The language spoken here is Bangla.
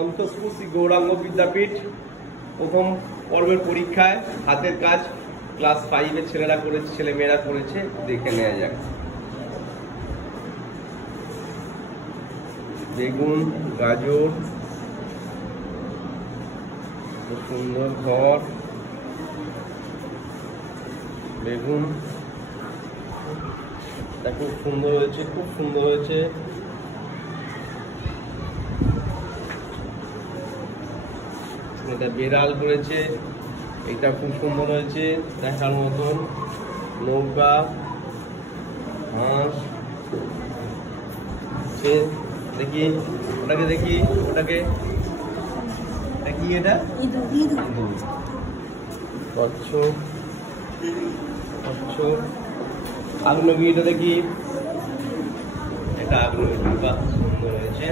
সন্তোষপুর শ্রী গৌরাঙ্গ বিদ্যাপীঠ প্রথম পর্বের পরীক্ষায় হাতের কাজ ক্লাস 5 এর ছেলেরা করেছে, ছেলেমেয়েরা করেছে, দেখে নেওয়া যাক। বেগুন, গাজর, সুন্দর ঘর, বেগুন খুব সুন্দর হয়েছে, খুব সুন্দর হয়েছে। এটা বেড়াল করেছে, এটা খুব সুন্দর হয়েছে, দেখার মতন। নৌকা, হাঁস, দেখি ওটাকে, দেখি ওটাকে, দেখি এটা কচ্ছপ, কচ্ছপ, আগ্নেয়গিরিটা দেখি, এটা আগ্নেয়গিরি, বাহ সুন্দর হয়েছে।